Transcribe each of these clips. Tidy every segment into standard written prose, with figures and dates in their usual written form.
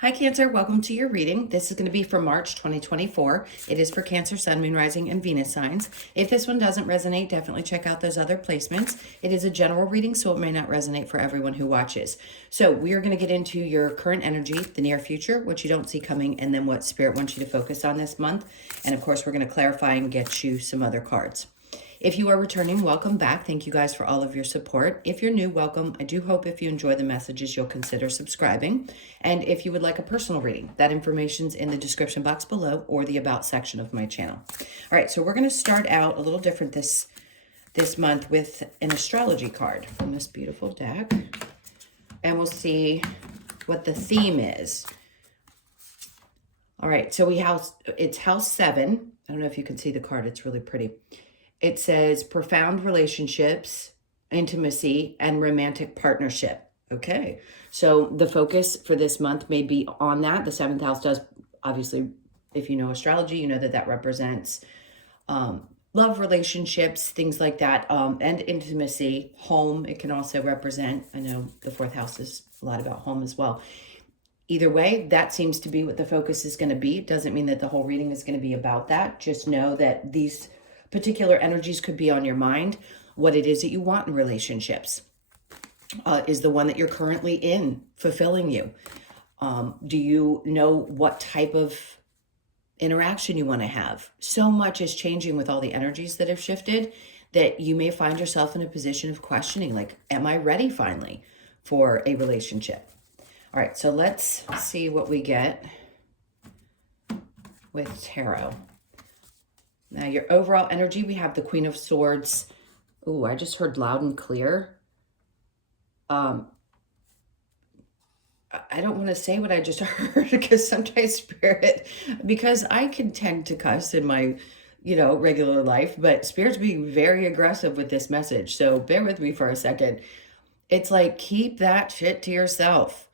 Hi, Cancer. Welcome to your reading. This is going to be for March 2024. It is for Cancer, Sun, Moon, Rising, and Venus signs. If this one doesn't resonate, definitely check out those other placements. It is a general reading, so it may not resonate for everyone who watches. So we are going to get into your current energy, the near future, what you don't see coming, and then what Spirit wants you to focus on this month. And of course, we're going to clarify and get you some other cards. If you are returning, welcome back. Thank you guys for all of your support. If you're new, welcome. I do hope if you enjoy the messages, you'll consider subscribing. And if you would like a personal reading, that information's in the description box below or the About section of my channel. All right, so we're going to start out a little different this month with an astrology card from this beautiful deck. And we'll see what the theme is. All right, so it's house 7. I don't know if you can see the card. It's really pretty. It says profound relationships, intimacy, and romantic partnership. Okay, so the focus for this month may be on that. The 7th house does, obviously, if you know astrology, you know that represents love, relationships, things like that, and intimacy, home. It can also represent, I know the 4th house is a lot about home as well. Either way, that seems to be what the focus is going to be. It doesn't mean that the whole reading is going to be about that. Just know that these particular energies could be on your mind. What it is that you want in relationships. Is the one that you're currently in fulfilling you? Do you know what type of interaction you want to have? So much is changing with all the energies that have shifted that you may find yourself in a position of questioning, like, am I ready finally for a relationship? All right, so let's see what we get with tarot. Now, your overall energy, we have the Queen of Swords. Ooh, I just heard loud and clear. I don't want to say what I just heard because sometimes Spirit, because I can tend to cuss in my, regular life, but Spirit's being very aggressive with this message. So bear with me for a second. It's like, keep that shit to yourself.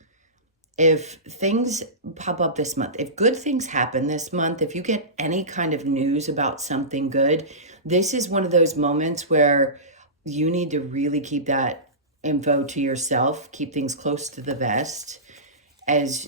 If things pop up this month, if good things happen this month, if you get any kind of news about something good, this is one of those moments where you need to really keep that info to yourself, keep things close to the vest, as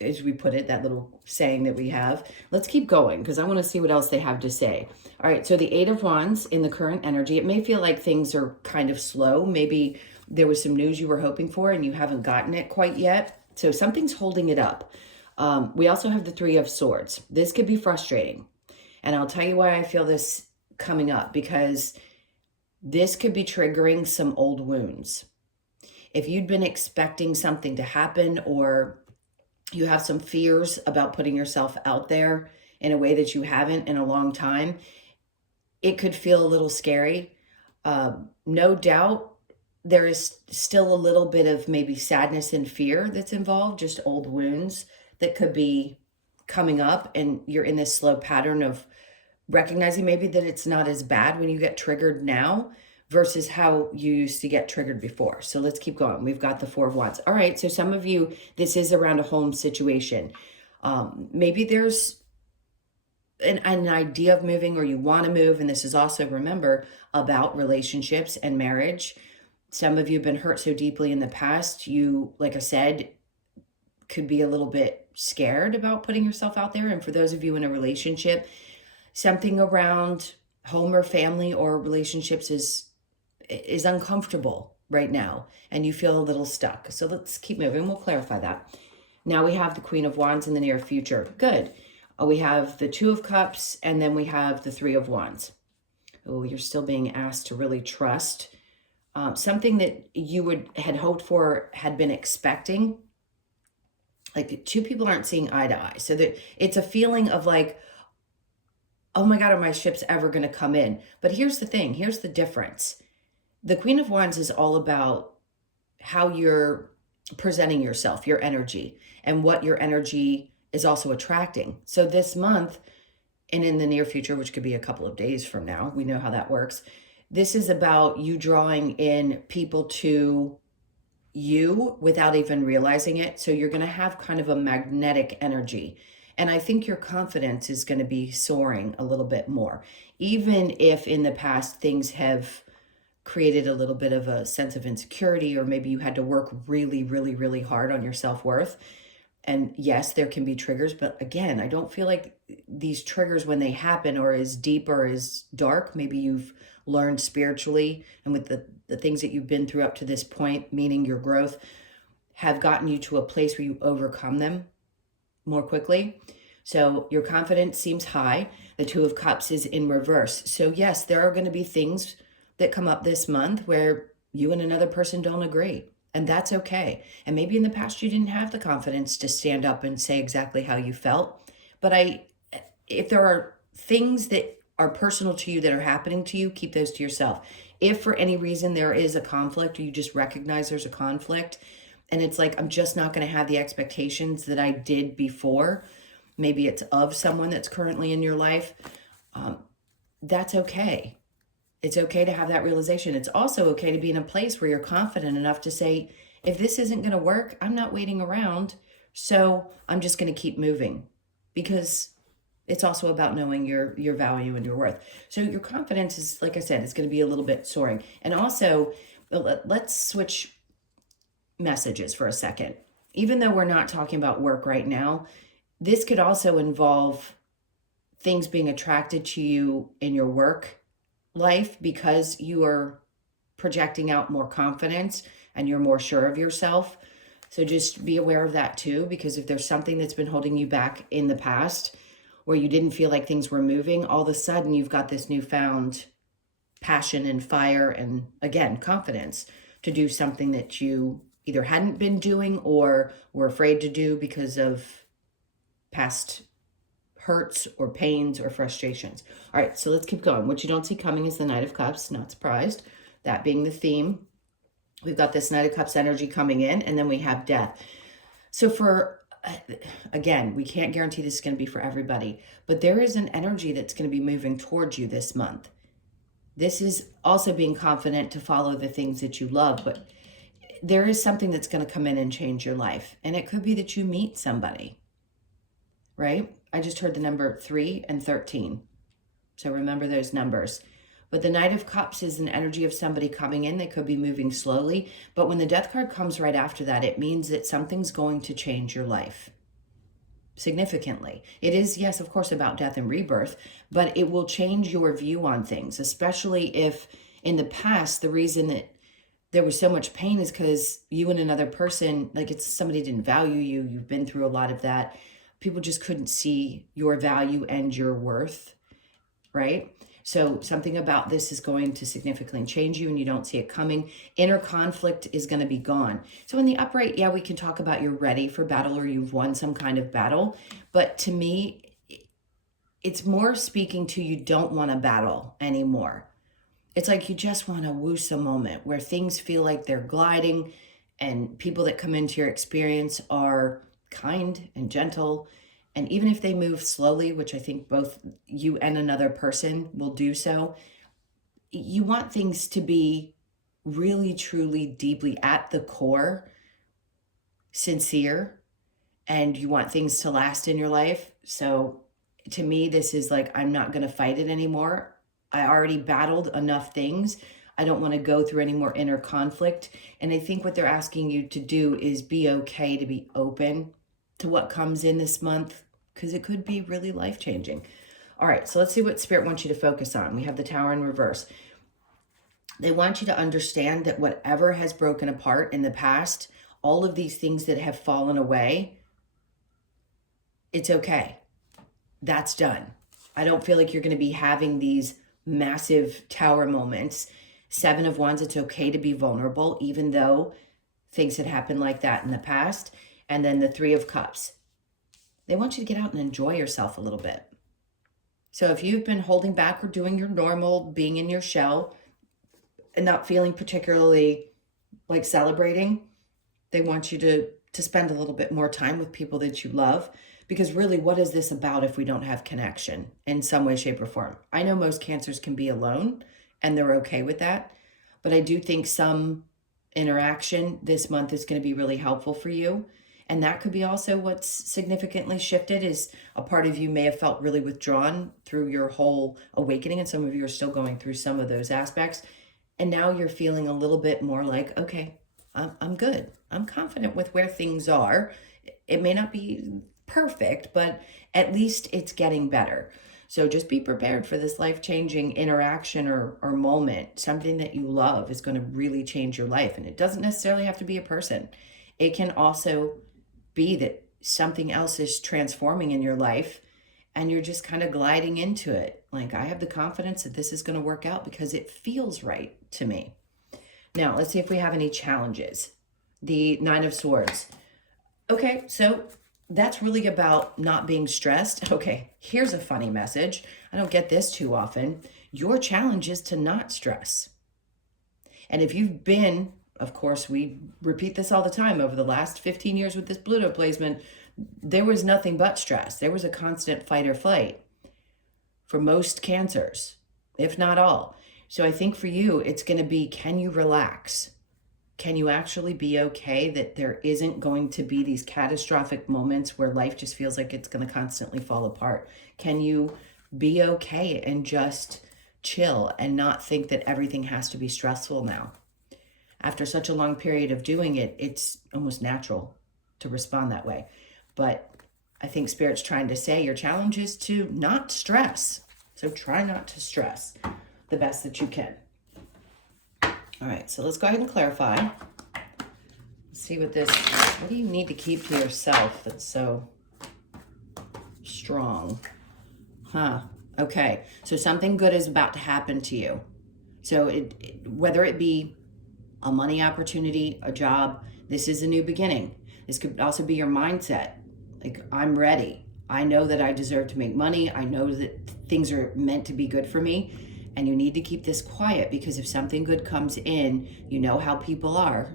we put it, that little saying that we have. Let's keep going because I want to see what else they have to say. All right, so the 8 of Wands in the current energy, it may feel like things are kind of slow. Maybe there was some news you were hoping for and you haven't gotten it quite yet. So something's holding it up. We also have the 3 of Swords. This could be frustrating. And I'll tell you why I feel this coming up, because this could be triggering some old wounds. If you'd been expecting something to happen, or you have some fears about putting yourself out there in a way that you haven't in a long time, it could feel a little scary. No doubt, there is still a little bit of maybe sadness and fear that's involved, just old wounds that could be coming up. And you're in this slow pattern of recognizing maybe that it's not as bad when you get triggered now versus how you used to get triggered before. So let's keep going. We've got the 4 of Wands. All right, so some of you, this is around a home situation. Maybe there's an idea of moving, or you want to move. And this is also, remember, about relationships and marriage. Some of you have been hurt so deeply in the past, you, like I said, could be a little bit scared about putting yourself out there. And for those of you in a relationship, something around home or family or relationships is uncomfortable right now, and you feel a little stuck. So let's keep moving. We'll clarify that. Now we have the Queen of Wands in the near future. Good. We have the 2 of Cups, and then we have the 3 of Wands. Oh, you're still being asked to really trust. Something that you had hoped for, had been expecting. Like, 2 people aren't seeing eye to eye. So that it's a feeling of like, oh my God, are my ships ever going to come in? But here's the thing. Here's the difference. The Queen of Wands is all about how you're presenting yourself, your energy, and what your energy is also attracting. So this month, and in the near future, which could be a couple of days from now, we know how that works. This is about you drawing in people to you without even realizing it. So you're going to have kind of a magnetic energy. And I think your confidence is going to be soaring a little bit more. Even if in the past things have created a little bit of a sense of insecurity, or maybe you had to work really, really, really hard on your self-worth, And yes, there can be triggers, but again, I don't feel like these triggers, when they happen, are as deep or as dark. Maybe you've learned spiritually and with the things that you've been through up to this point, meaning your growth, have gotten you to a place where you overcome them more quickly. So your confidence seems high. The Two of Cups is in reverse. So yes, there are going to be things that come up this month where you and another person don't agree. And that's okay. And maybe in the past you didn't have the confidence to stand up and say exactly how you felt. But if there are things that are personal to you that are happening to you, keep those to yourself. If for any reason there is a conflict, or you just recognize there's a conflict, and it's like, I'm just not going to have the expectations that I did before, maybe it's of someone that's currently in your life, that's okay. It's okay to have that realization. It's also okay to be in a place where you're confident enough to say, if this isn't going to work, I'm not waiting around. So I'm just going to keep moving, because it's also about knowing your value and your worth. So your confidence is, like I said, it's going to be a little bit soaring. And also, let's switch messages for a second. Even though we're not talking about work right now, this could also involve things being attracted to you in your work life, because you are projecting out more confidence and you're more sure of yourself. So just be aware of that too, because if there's something that's been holding you back in the past where you didn't feel like things were moving, all of a sudden you've got this newfound passion and fire and, again, confidence to do something that you either hadn't been doing or were afraid to do because of past hurts or pains or frustrations. All right, so let's keep going. What you don't see coming is the Knight of Cups, not surprised. That being the theme. We've got this Knight of Cups energy coming in, and then we have death. So again, we can't guarantee this is going to be for everybody, but there is an energy that's going to be moving towards you this month. This is also being confident to follow the things that you love, but there is something that's going to come in and change your life. And it could be that you meet somebody, right? I just heard the number 3 and 13. So remember those numbers. But the Knight of Cups is an energy of somebody coming in. They could be moving slowly. But when the Death card comes right after that, it means that something's going to change your life significantly. It is, yes, of course, about death and rebirth, but it will change your view on things, especially if in the past, the reason that there was so much pain is because you and another person, like it's somebody didn't value you. You've been through a lot of that. People just couldn't see your value and your worth, right? So something about this is going to significantly change you and you don't see it coming. Inner conflict is going to be gone. So in the upright, yeah, we can talk about you're ready for battle or you've won some kind of battle. But to me, it's more speaking to you don't want to battle anymore. It's like you just want to woosh a moment where things feel like they're gliding and people that come into your experience are kind and gentle. And even if they move slowly, which I think both you and another person will do so, you want things to be really, truly, deeply at the core, sincere, and you want things to last in your life. So to me, this is like, I'm not going to fight it anymore. I already battled enough things. I don't want to go through any more inner conflict. And I think what they're asking you to do is be okay to be open to what comes in this month, because it could be really life-changing. All right, so let's see what Spirit wants you to focus on. We have the Tower in reverse. They want you to understand that whatever has broken apart in the past, all of these things that have fallen away, it's okay. That's done. I don't feel like you're going to be having these massive tower moments. 7 of Wands, it's okay to be vulnerable, even though things had happened like that in the past. And then the 3 of Cups. They want you to get out and enjoy yourself a little bit. So if you've been holding back or doing your normal, being in your shell and not feeling particularly like celebrating, they want you to spend a little bit more time with people that you love. Because really, what is this about if we don't have connection in some way, shape, or form? I know most Cancers can be alone and they're okay with that. But I do think some interaction this month is going to be really helpful for you. And that could be also what's significantly shifted, is a part of you may have felt really withdrawn through your whole awakening. And some of you are still going through some of those aspects. And now you're feeling a little bit more like, okay, I'm good. I'm confident with where things are. It may not be perfect, but at least it's getting better. So just be prepared for this life-changing interaction or moment. Something that you love is going to really change your life. And it doesn't necessarily have to be a person. It can also be that something else is transforming in your life and you're just kind of gliding into it. Like, I have the confidence that this is going to work out because it feels right to me. Now, let's see if we have any challenges. The Nine of Swords. Okay, so that's really about not being stressed. Okay, here's a funny message. I don't get this too often. Your challenge is to not stress. And if you've been, of course, we repeat this all the time over the last 15 years with this Pluto placement, there was nothing but stress. There was a constant fight or flight for most cancers, if not all. So I think for you, it's going to be, can you relax? Can you actually be okay that there isn't going to be these catastrophic moments where life just feels like it's going to constantly fall apart? Can you be okay and just chill and not think that everything has to be stressful now? After such a long period of doing it, it's almost natural to respond that way. But I think Spirit's trying to say your challenge is to not stress. So try not to stress the best that you can. All right, so let's go ahead and clarify. Let's see what do you need to keep to yourself that's so strong? Okay, so something good is about to happen to you. So whether it be a money opportunity, a job, this is a new beginning. This could also be your mindset. Like, I'm ready. I know that I deserve to make money. I know that things are meant to be good for me. And you need to keep this quiet, because if something good comes in, you know how people are.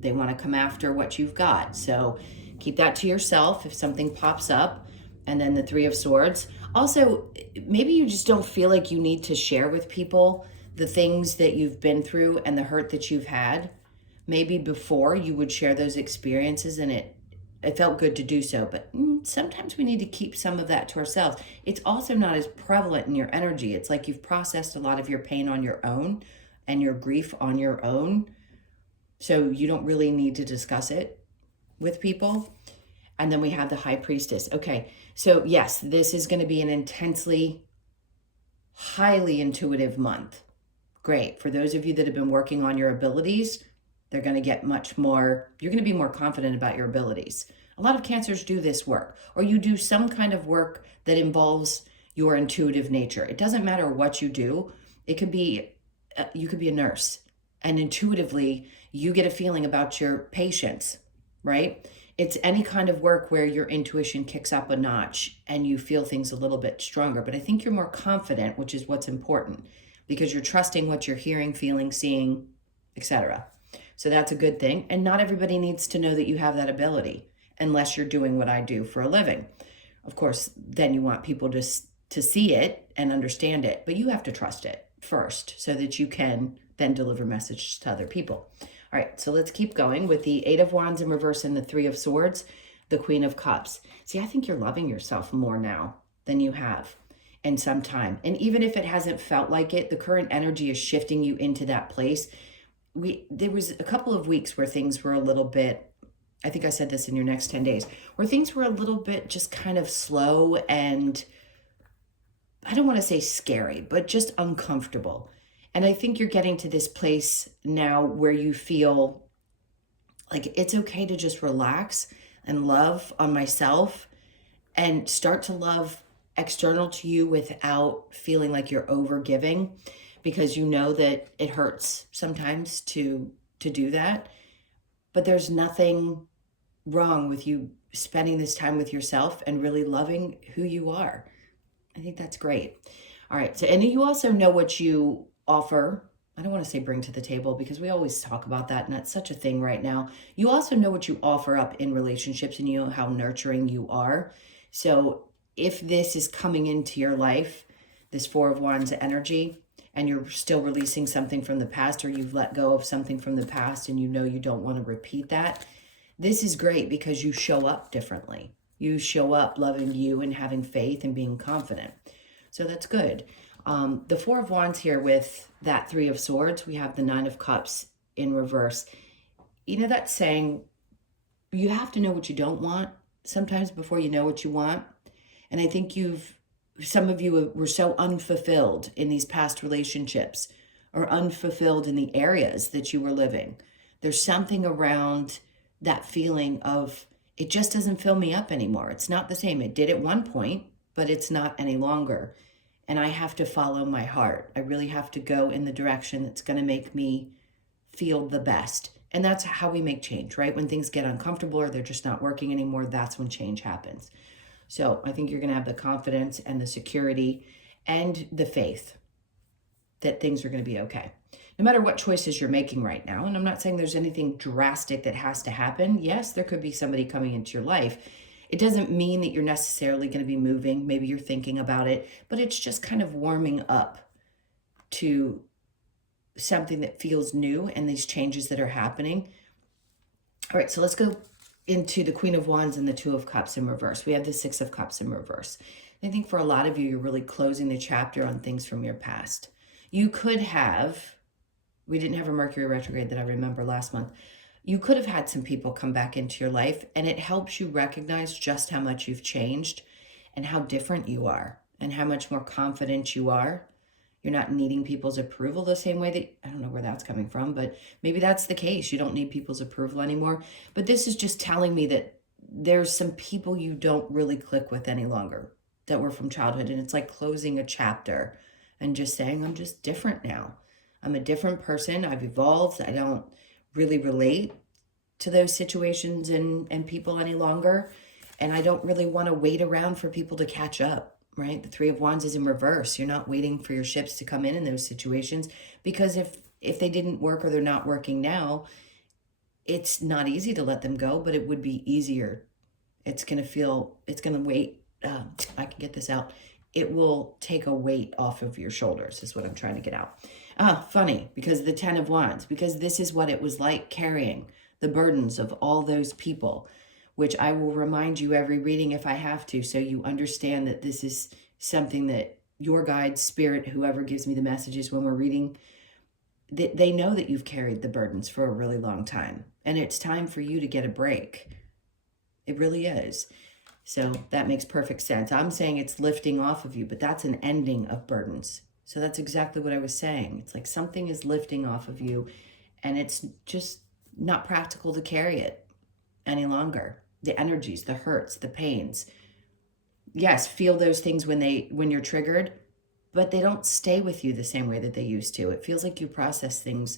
They want to come after what you've got. So keep that to yourself if something pops up. And then the Three of Swords. Also, maybe you just don't feel like you need to share with people the things that you've been through and the hurt that you've had. Maybe before you would share those experiences and it felt good to do so, but sometimes we need to keep some of that to ourselves. It's also not as prevalent in your energy. It's like you've processed a lot of your pain on your own and your grief on your own. So you don't really need to discuss it with people. And then we have the High Priestess. Okay, so yes, this is going to be an intensely, highly intuitive month. Great. For those of you that have been working on your abilities, they're going to get much more, you're going to be more confident about your abilities. A lot of Cancers do this work, or you do some kind of work that involves your intuitive nature. It doesn't matter what you do. It could be, you could be a nurse, and intuitively you get a feeling about your patients, right? It's any kind of work where your intuition kicks up a notch and you feel things a little bit stronger. But I think you're more confident, which is what's important, because you're trusting what you're hearing, feeling, seeing, etc. So that's a good thing. And not everybody needs to know that you have that ability unless you're doing what I do for a living. Of course, then you want people to see it and understand it, but you have to trust it first so that you can then deliver messages to other people. All right, so let's keep going with the Eight of Wands in reverse and the Three of Swords, the Queen of Cups. See, I think you're loving yourself more now than you have in some time. And even if it hasn't felt like it, the current energy is shifting you into that place. There was a couple of weeks where things were a little bit, I think I said this in your next 10 days, where things were a little bit just kind of slow and I don't want to say scary, but just uncomfortable. And I think you're getting to this place now where you feel like it's okay to just relax and love on myself and start to love external to you without feeling like you're over giving, because you know that it hurts sometimes to do that. But there's nothing wrong with you spending this time with yourself and really loving who you are. I think that's great. All right. So, and you also know what you offer. I don't want to say bring to the table, because we always talk about that and that's such a thing right now. You also know what you offer up in relationships and you know how nurturing you are. So if this is coming into your life, this Four of Wands energy, and you're still releasing something from the past, or you've let go of something from the past and you know you don't want to repeat that, this is great because you show up differently. You show up loving you and having faith and being confident. So that's good. The Four of Wands here with that Three of Swords, we have the Nine of Cups in reverse. You know that saying, you have to know what you don't want sometimes before you know what you want. And I think some of you were so unfulfilled in these past relationships or unfulfilled in the areas that you were living. There's something around that feeling of it just doesn't fill me up anymore. It's not the same. It did at one point, but it's not any longer. And I have to follow my heart. I really have to go in the direction that's going to make me feel the best. And that's how we make change, right? When things get uncomfortable or they're just not working anymore, that's when change happens. So I think you're going to have the confidence and the security and the faith that things are going to be okay. No matter what choices you're making right now, and I'm not saying there's anything drastic that has to happen. Yes, there could be somebody coming into your life. It doesn't mean that you're necessarily going to be moving. Maybe you're thinking about it, but it's just kind of warming up to something that feels new and these changes that are happening. All right, so let's go into the Queen of Wands and the Two of Cups in reverse. We have the Six of Cups in reverse. I think for a lot of you, you're really closing the chapter on things from your past. You could have, we didn't have a Mercury retrograde that I remember last month. You could have had some people come back into your life, and it helps you recognize just how much you've changed and how different you are and how much more confident you are. You're not needing people's approval the same way that, I don't know where that's coming from, but maybe that's the case. You don't need people's approval anymore. But this is just telling me that there's some people you don't really click with any longer that were from childhood. And it's like closing a chapter and just saying, I'm just different now. I'm a different person. I've evolved. I don't really relate to those situations and people any longer. And I don't really want to wait around for people to catch up. Right? The Three of Wands is in reverse. You're not waiting for your ships to come in those situations, because if they didn't work or they're not working now, it's not easy to let them go, but it would be easier. It's going to wait. I can get this out. It will take a weight off of your shoulders is what I'm trying to get out. Funny, because the Ten of Wands, because this is what it was like carrying the burdens of all those people, which I will remind you every reading if I have to, so you understand that this is something that your guide, spirit, whoever gives me the messages when we're reading, they know that you've carried the burdens for a really long time, and it's time for you to get a break. It really is. So that makes perfect sense. I'm saying it's lifting off of you, but that's an ending of burdens. So that's exactly what I was saying. It's like something is lifting off of you, and it's just not practical to carry it any longer. The energies, the hurts, the pains. Yes, feel those things when you're triggered, but they don't stay with you the same way that they used to. It feels like you process things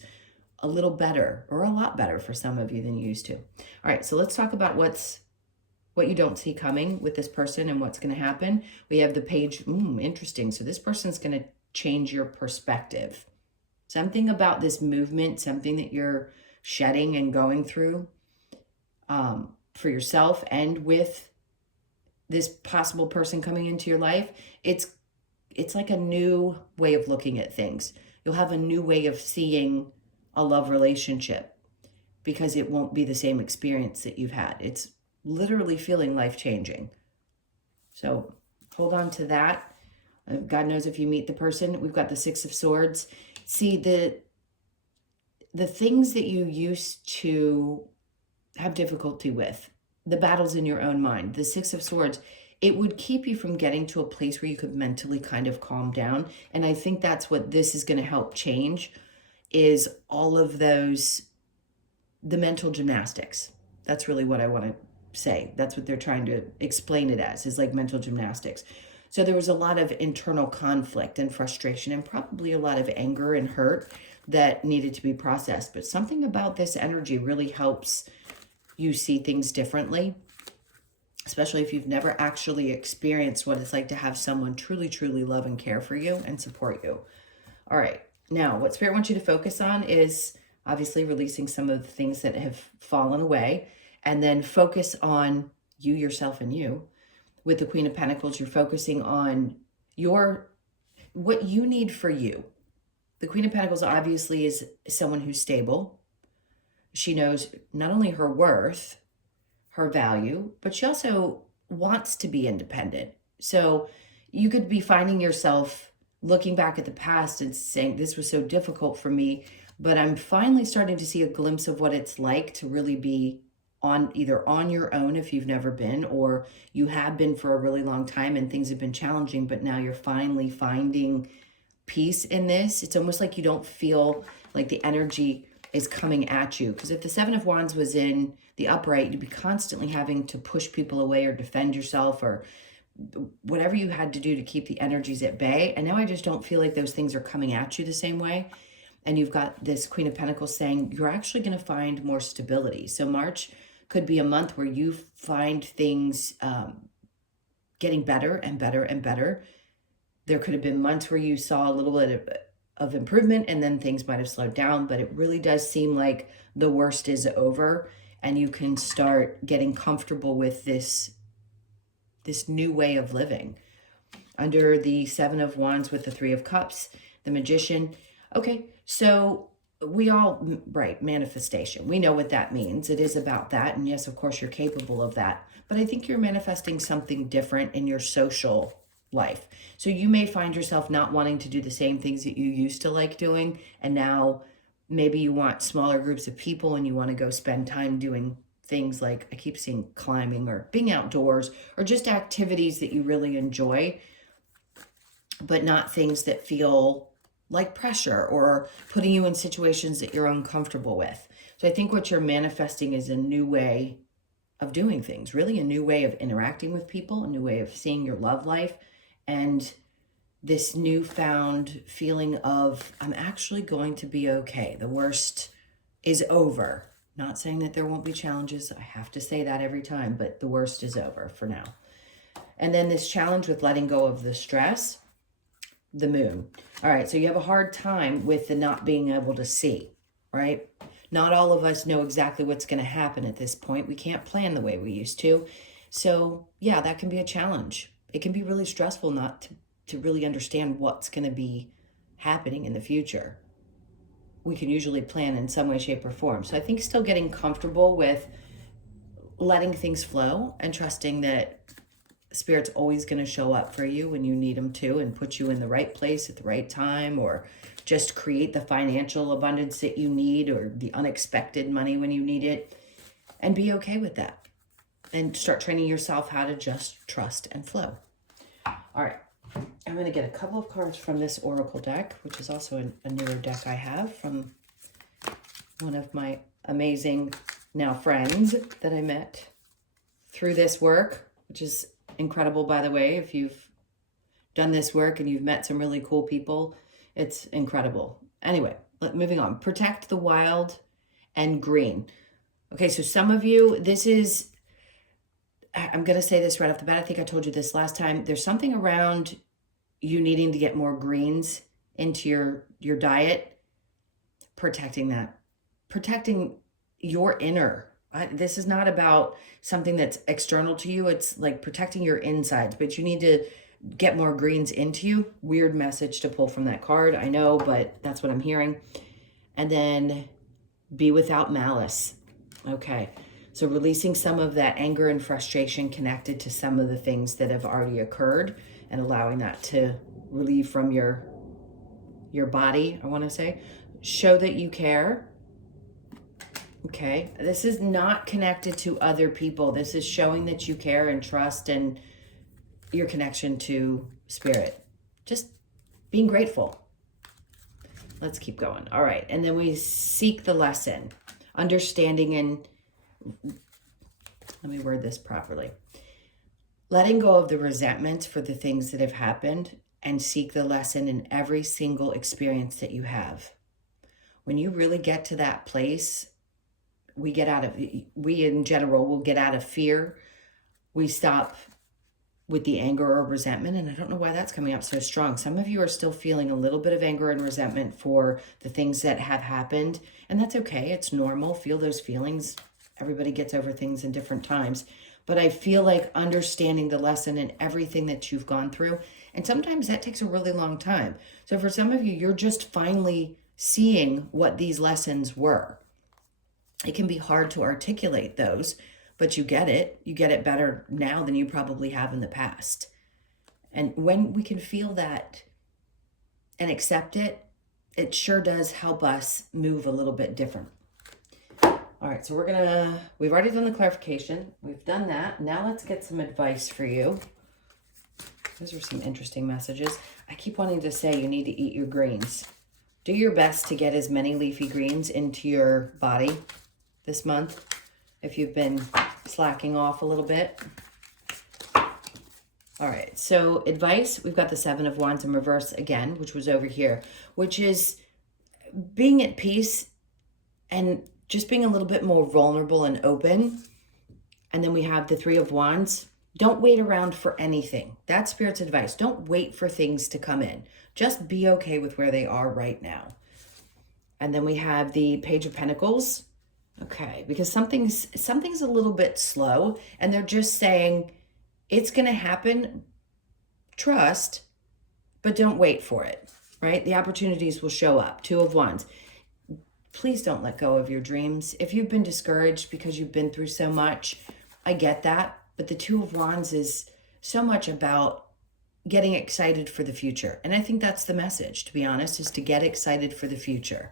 a little better, or a lot better for some of you than you used to. All right, so let's talk about what you don't see coming with this person and what's going to happen. We have the page. Interesting. So this person's going to change your perspective. Something about this movement, something that you're shedding and going through, for yourself and with this possible person coming into your life, it's like a new way of looking at things. You'll have a new way of seeing a love relationship, because it won't be the same experience that you've had. It's literally feeling life-changing. So hold on to that. God knows if you meet the person. We've got the Six of Swords. See, the things that you used to have difficulty with, the battles in your own mind, the Six of Swords, it would keep you from getting to a place where you could mentally kind of calm down. And I think that's what this is going to help change, is all of those, the mental gymnastics. That's really what I want to say. That's what they're trying to explain it as, is like mental gymnastics. So there was a lot of internal conflict and frustration, and probably a lot of anger and hurt that needed to be processed. But something about this energy really helps you see things differently, especially if you've never actually experienced what it's like to have someone truly, truly love and care for you and support you. All right. Now, what Spirit wants you to focus on is obviously releasing some of the things that have fallen away, and then focus on you, yourself, and you. With the Queen of Pentacles, you're focusing on what you need for you. The Queen of Pentacles obviously is someone who's stable. She knows not only her worth, her value, but she also wants to be independent. So you could be finding yourself looking back at the past and saying, this was so difficult for me, but I'm finally starting to see a glimpse of what it's like to really be either on your own if you've never been, or you have been for a really long time and things have been challenging, but now you're finally finding peace in this. It's almost like you don't feel like the energy is coming at you. Because if the Seven of Wands was in the upright, you'd be constantly having to push people away or defend yourself or whatever you had to do to keep the energies at bay. And now I just don't feel like those things are coming at you the same way. And you've got this Queen of Pentacles saying you're actually going to find more stability. So March could be a month where you find things getting better and better and better. There could have been months where you saw a little bit of improvement and then things might have slowed down, but it really does seem like the worst is over and you can start getting comfortable with this new way of living. Under the Seven of Wands with the Three of Cups, the Magician. Okay, so we all, right, manifestation. We know what that means. It is about that. And yes, of course, you're capable of that. But I think you're manifesting something different in your social life. So you may find yourself not wanting to do the same things that you used to like doing. And now maybe you want smaller groups of people and you want to go spend time doing things like, I keep seeing climbing or being outdoors or just activities that you really enjoy, but not things that feel like pressure or putting you in situations that you're uncomfortable with. So I think what you're manifesting is a new way of doing things, really a new way of interacting with people, a new way of seeing your love life, and this newfound feeling of, I'm actually going to be okay. The worst is over. Not saying that there won't be challenges. I have to say that every time, but the worst is over for now. And then this challenge with letting go of the stress, the Moon. All right, so you have a hard time with the not being able to see, right? Not all of us know exactly what's going to happen at this point. We can't plan the way we used to. So yeah, that can be a challenge. It can be really stressful not to really understand what's going to be happening in the future. We can usually plan in some way, shape, or form. So I think still getting comfortable with letting things flow and trusting that Spirit's always going to show up for you when you need them to and put you in the right place at the right time, or just create the financial abundance that you need or the unexpected money when you need it, and be okay with that. And start training yourself how to just trust and flow. All right. I'm going to get a couple of cards from this Oracle deck, which is also a newer deck I have from one of my amazing now friends that I met through this work, which is incredible, by the way. If you've done this work and you've met some really cool people, it's incredible. Anyway, moving on. Protect the wild and green. Okay, so some of you, this is, I'm going to say this right off the bat. I think I told you this last time. There's something around you needing to get more greens into your diet. Protecting that. Protecting your inner. This is not about something that's external to you. It's like protecting your insides, but you need to get more greens into you. Weird message to pull from that card, I know, but that's what I'm hearing. And then be without malice. Okay. So releasing some of that anger and frustration connected to some of the things that have already occurred and allowing that to relieve from your body, I want to say. Show that you care. Okay. This is not connected to other people. This is showing that you care and trust and your connection to Spirit. Just being grateful. Let's keep going. All right. And then we seek the lesson. Understanding and, let me word this properly. Letting go of the resentment for the things that have happened and seek the lesson in every single experience that you have. When you really get to that place, we in general will get out of fear. We stop with the anger or resentment. And I don't know why that's coming up so strong. Some of you are still feeling a little bit of anger and resentment for the things that have happened. And that's okay. It's normal. Feel those feelings. Everybody gets over things in different times. But I feel like understanding the lesson in everything that you've gone through. And sometimes that takes a really long time. So for some of you, you're just finally seeing what these lessons were. It can be hard to articulate those, but you get it. You get it better now than you probably have in the past. And when we can feel that and accept it, it sure does help us move a little bit different. All right, so we've already done the clarification. We've done that. Now let's get some advice for you. Those are some interesting messages. I keep wanting to say you need to eat your greens. Do your best to get as many leafy greens into your body this month if you've been slacking off a little bit. All right, so advice, we've got the Seven of Wands in reverse again, which was over here, which is being at peace and just being a little bit more vulnerable and open. And then we have the Three of Wands. Don't wait around for anything. That's Spirit's advice. Don't wait for things to come in. Just be okay with where they are right now. And then we have the Page of Pentacles. Okay, because something's a little bit slow, and they're just saying it's going to happen. Trust, but don't wait for it, right? The opportunities will show up. Two of Wands. Please don't let go of your dreams. If you've been discouraged because you've been through so much, I get that. But the Two of Wands is so much about getting excited for the future. And I think that's the message, to be honest, is to get excited for the future.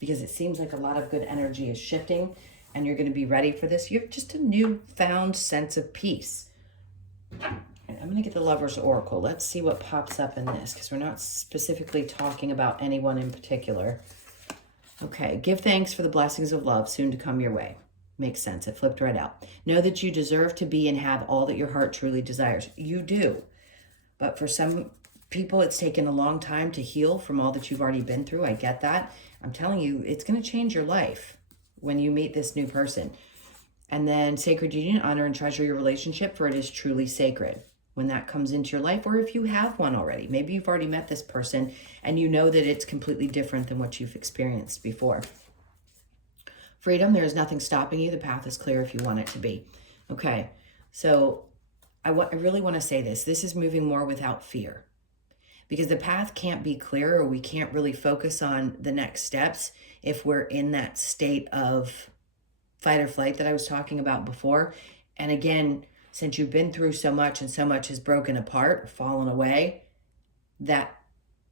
Because it seems like a lot of good energy is shifting and you're going to be ready for this. You have just a newfound sense of peace. And I'm going to get the Lover's Oracle. Let's see what pops up in this, because we're not specifically talking about anyone in particular. Okay, give thanks for the blessings of love soon to come your way. Makes sense. It flipped right out. Know that you deserve to be and have all that your heart truly desires. You do. But for some people, it's taken a long time to heal from all that you've already been through. I get that. I'm telling you, it's going to change your life when you meet this new person. And then sacred union, honor and treasure your relationship, for it is truly sacred. When that comes into your life, or if you have one already, maybe you've already met this person and you know that it's completely different than what you've experienced before. Freedom, there is nothing stopping you. The path is clear if you want it to be. Okay, so I really want to say this. This is moving more without fear, because the path can't be clear, or we can't really focus on the next steps if we're in that state of fight or flight that I was talking about before. And again, since you've been through so much and so much has broken apart, fallen away, that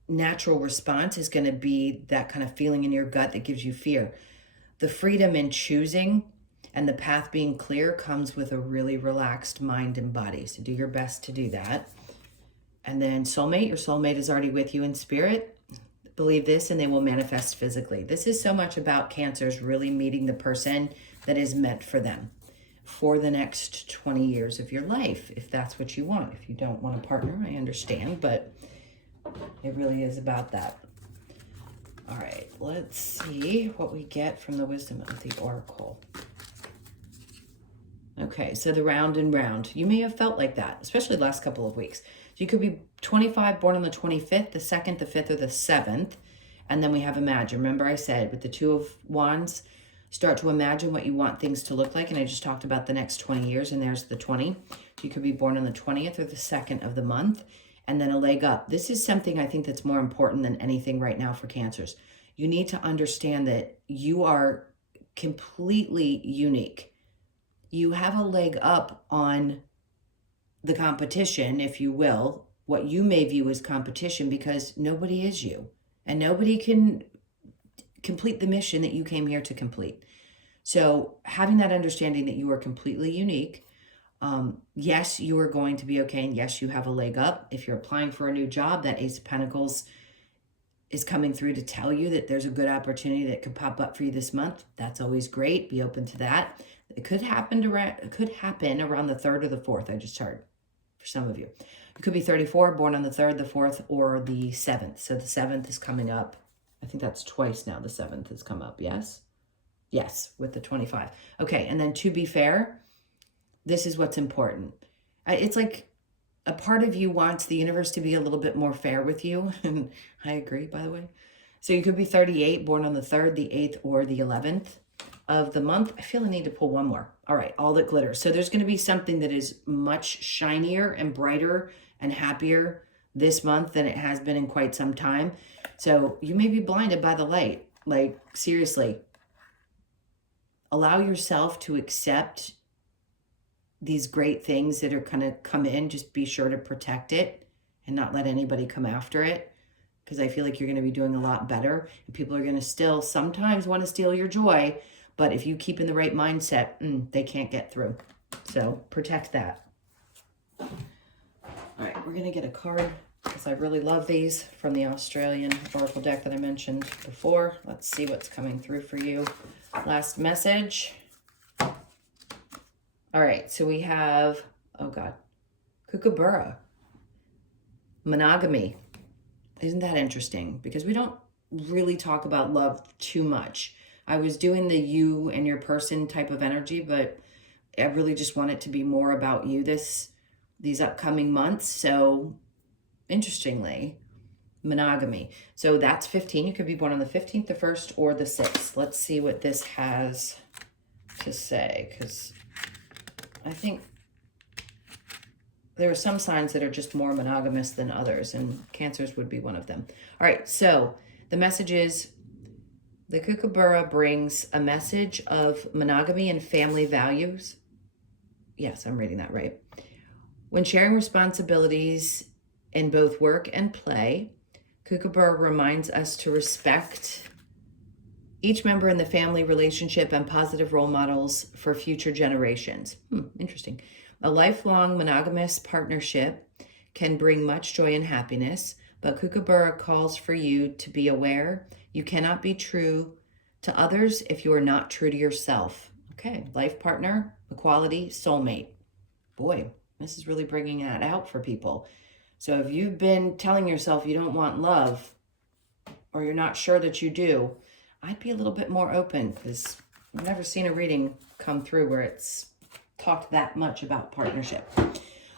natural response is going to be that kind of feeling in your gut that gives you fear. The freedom in choosing and the path being clear comes with a really relaxed mind and body. So do your best to do that. And then soulmate, your soulmate is already with you in spirit. Believe this and they will manifest physically. This is so much about Cancers really meeting the person that is meant for them for the next 20 years of your life, if that's what you want. If you don't want a partner, I understand, but it really is about that. All right, let's see what we get from the wisdom of the Oracle. Okay, so the round and round. You may have felt like that, especially the last couple of weeks. So you could be 25, born on the 25th, the 2nd, the 5th, or the 7th. And then we have imagine. Remember I said with the Two of Wands, start to imagine what you want things to look like. And I just talked about the next 20 years, and there's the 20. So you could be born on the 20th or the 2nd of the month. And then a leg up. This is something I think that's more important than anything right now for Cancers. You need to understand that you are completely unique. You have a leg up on the competition, if you will, what you may view as competition, because nobody is you. And nobody can complete the mission that you came here to complete. So having that understanding that you are completely unique, yes, you are going to be okay. And yes, you have a leg up. If you're applying for a new job, that Ace of Pentacles is coming through to tell you that there's a good opportunity that could pop up for you this month. That's always great. Be open to that. It could happen around the 3rd or the 4th. I just heard for some of you. You could be 34, born on the 3rd, the 4th, or the 7th. So the 7th is coming up. I think that's twice now. The 7th has come up. Yes? Yes, with the 25. Okay, and then to be fair, this is what's important. It's like a part of you wants the universe to be a little bit more fair with you. And I agree, by the way. So you could be 38, born on the 3rd, the 8th, or the 11th of the month. I feel I need to pull one more. All right, all that glitters. So there's going to be something that is much shinier and brighter and happier this month than it has been in quite some time. So you may be blinded by the light. Like, seriously, allow yourself to accept these great things that are going to come in. Just be sure to protect it and not let anybody come after it, because I feel like you're going to be doing a lot better, and people are going to still sometimes want to steal your joy, But if you keep in the right mindset, they can't get through. So protect that. All right, we're going to get a card because I really love these from the Australian Oracle deck that I mentioned before. Let's see what's coming through for you. Last message. All right, so we have, oh God, Kookaburra. Monogamy. Isn't that interesting? Because we don't really talk about love too much. I was doing the you and your person type of energy, but I really just want it to be more about you these upcoming months. So interestingly, monogamy. So that's 15. You could be born on the 15th, the 1st, or the 6th. Let's see what this has to say, because I think there are some signs that are just more monogamous than others, and Cancers would be one of them. All right, so the message is the Kookaburra brings a message of monogamy and family values. Yes, I'm reading that right. When sharing responsibilities in both work and play, Kookaburra reminds us to respect each member in the family relationship and positive role models for future generations. Interesting. A lifelong monogamous partnership can bring much joy and happiness, but Kookaburra calls for you to be aware you cannot be true to others if you are not true to yourself. Okay, life partner, equality, soulmate. Boy, this is really bringing that out for people. So if you've been telling yourself you don't want love, or you're not sure that you do, I'd be a little bit more open, because I've never seen a reading come through where it's talked that much about partnership.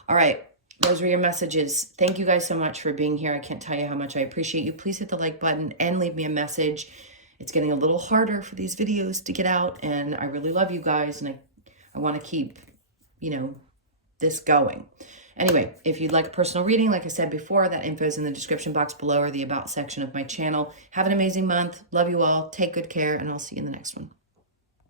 All right, those were your messages. Thank you guys so much for being here. I can't tell you how much I appreciate you. Please hit the like button and leave me a message. It's getting a little harder for these videos to get out, and I really love you guys, and I want to keep, this going. Anyway, if you'd like a personal reading, like I said before, that info is in the description box below or the About section of my channel. Have an amazing month. Love you all. Take good care, and I'll see you in the next one.